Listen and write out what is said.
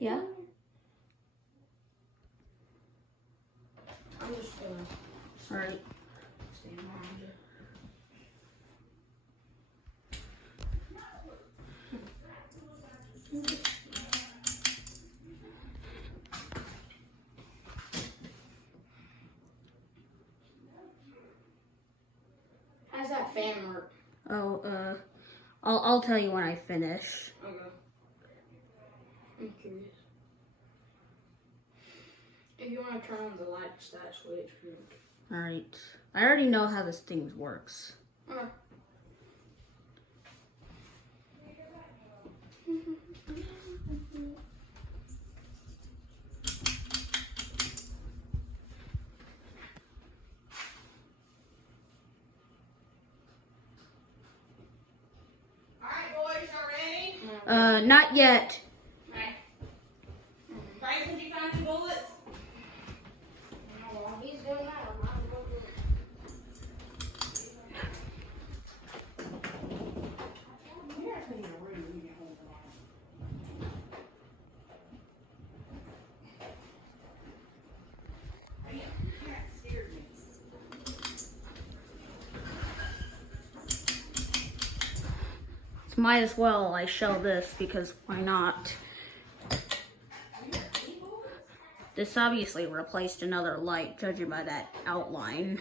Yeah. I'm just gonna. All right. Stand behind you. How's that fan work? Oh, I'll tell you when I finish. Okay. I'm curious. If you want to turn on the lights, that switch. All right. I already know how this thing works. Okay. Not yet. Okay. Bryson, did you find some bullets? While he's doing that, I'm not going to do it. Might as well I show this because why not? This obviously replaced another light, judging by that outline.